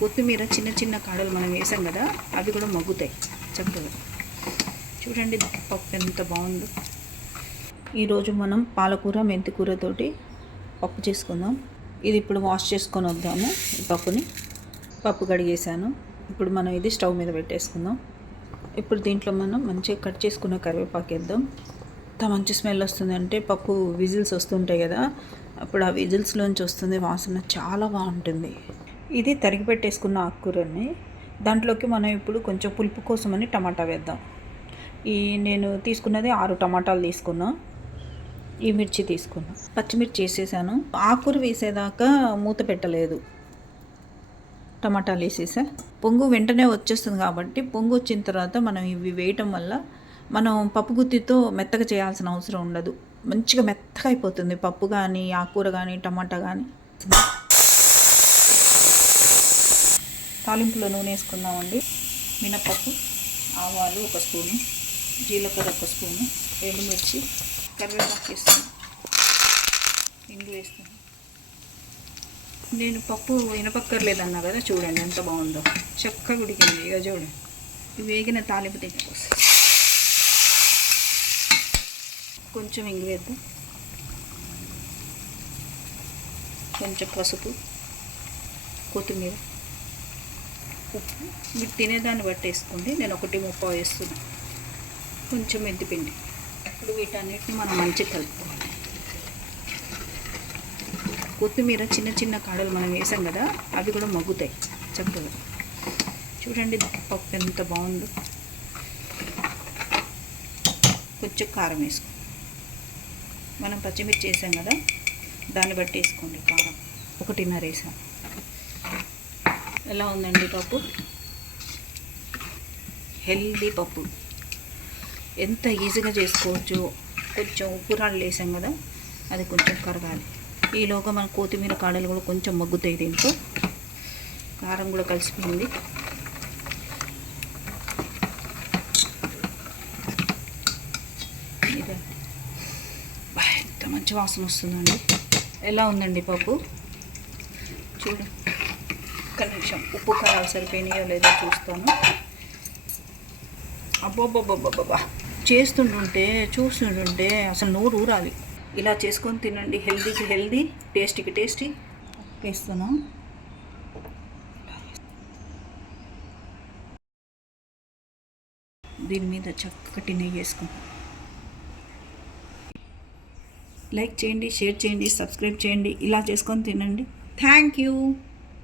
కొత్తిమీర చిన్న చిన్న కాడలు మనం వేసాం కదా, అవి కూడా మగ్గుతాయి చక్కగా. చూడండి పప్పు ఎంత బాగుందో. ఈరోజు మనం పాలకూర మెంతికూరతోటి పప్పు చేసుకుందాం. ఇది ఇప్పుడు వాష్ చేసుకొని వద్దాము. ఈ పప్పు కడిగేసాను. ఇప్పుడు మనం ఇది స్టవ్ మీద పెట్టేసుకుందాం. ఇప్పుడు దీంట్లో మనం మంచిగా కట్ చేసుకున్న కరివేపాకు వేద్దాం. ఎంత మంచి స్మెల్ వస్తుందంటే, పప్పు విజిల్స్ వస్తుంటాయి కదా, అప్పుడు ఆ విజిల్స్లోంచి వస్తుంది వాసన, చాలా బాగుంటుంది. ఇది తరిగి పెట్టేసుకున్న ఆకుకూరని దాంట్లోకి మనం ఇప్పుడు కొంచెం పులుపు కోసమని టమాటా వేద్దాం. నేను తీసుకున్నది 6 టమాటాలు తీసుకున్నా. ఈ మిర్చి తీసుకున్నా, పచ్చిమిర్చి వేసేసాను. ఆకుకూర వేసేదాకా మూత పెట్టలేదు, టమాటాలు వేసేసా. పొంగు వెంటనే వచ్చేస్తుంది కాబట్టి, పొంగు వచ్చిన తర్వాత మనం ఇవి వేయటం వల్ల మనం పప్పు గుత్తితో మెత్తగా చేయాల్సిన అవసరం ఉండదు. మంచిగా మెత్తగా అయిపోతుంది పప్పు కానీ, ఆకుకూర కానీ, టమాటా కానీ. తాలింపులో నూనె వేసుకుందామండి. మినపప్పు, ఆవాలు 1 స్పూను, జీలకర్ర 1 స్పూను, ఎండుమిర్చి, కరివేపాకు వేస్తాను, ఇంగు వేస్తాను. నేను పప్పు వినపక్కర్లేదన్నా కదా, చూడండి ఎంత బాగుందో, చక్కగా ఉడికింది. ఇక చూడండి, వేగిన తాలింపు తినకోసం కొంచెం ఇంగు వేద్దాం, కొంచెం పసుపు, కొత్తిమీర, ఉప్పు. మీరు తినేదాన్ని బట్టి వేసుకోండి. నేను 1 వేస్తున్నాను. కొంచెం మెంతిపిండి. ఇప్పుడు వీటన్నిటిని మనం మంచిగా కలుపుకోవాలి. కొత్తిమీర చిన్న చిన్న కాడలు మనం వేసాం కదా, అవి కూడా మగ్గుతాయి చక్కగా. చూడండి పప్పు ఎంత బాగుందో. కొంచెం కారం వేసుకో. మనం పచ్చిమిర్చి వేసాం కదా, దాన్ని బట్టి వేసుకోండి కారం. 1.5 వేసాం. ఎలా ఉందండి పప్పు? హెల్దీ పప్పు, ఎంత ఈజీగా చేసుకోవచ్చు. కొంచెం ఉప్పు రాళ్ళు వేసాం కదా, అది కొంచెం కరగాలి. ఈలోగా మన కొత్తిమీర కాడలు కూడా కొంచెం మగ్గుతాయి. దీంట్లో కారం కూడా కలిసిపోయింది. ఎంత మంచి వాసన వస్తుందండి. ఎలా ఉందండి పప్పు? చూడు, ఒక్క నిమిషం ఉప్పు కారాలు సరిపోయినాయో లేదో చూస్తాను. అబ్బబ్బబ్బబ్బబ్బా, చూస్తుంటుంటే అసలు నోరు ఊరాలి. ఇలా చేసుకొని తినండి. హెల్దీకి హెల్దీ, టేస్టీకి టేస్టీ. వేస్తున్నాం. దీని మీద చక్కటి నెయ్యి వేసుకుంటాం. లైక్ చేయండి, షేర్ చేయండి, సబ్స్క్రైబ్ చేయండి. ఇలా చేసుకొని తినండి. Thank you.